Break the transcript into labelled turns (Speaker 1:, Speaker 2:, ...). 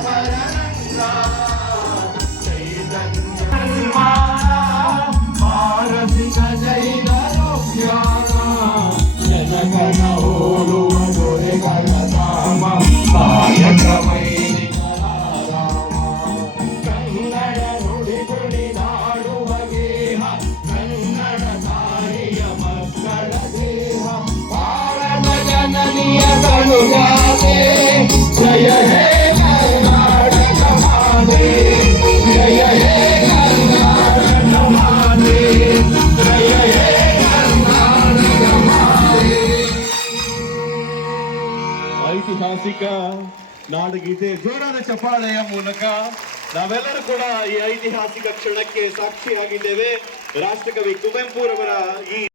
Speaker 1: I would have
Speaker 2: ಐತಿಹಾಸಿಕ ನಾಡಗೀತೆ ಜೋರಾದ ಚಪ್ಪಾಳೆಯ ಮೂಲಕ ನಾವೆಲ್ಲರೂ ಕೂಡ ಈ ಐತಿಹಾಸಿಕ ಕ್ಷಣಕ್ಕೆ ಸಾಕ್ಷಿಯಾಗಿದ್ದೇವೆ. ರಾಷ್ಟ್ರಕವಿ ಕುವೆಂಪುರವರ ಈ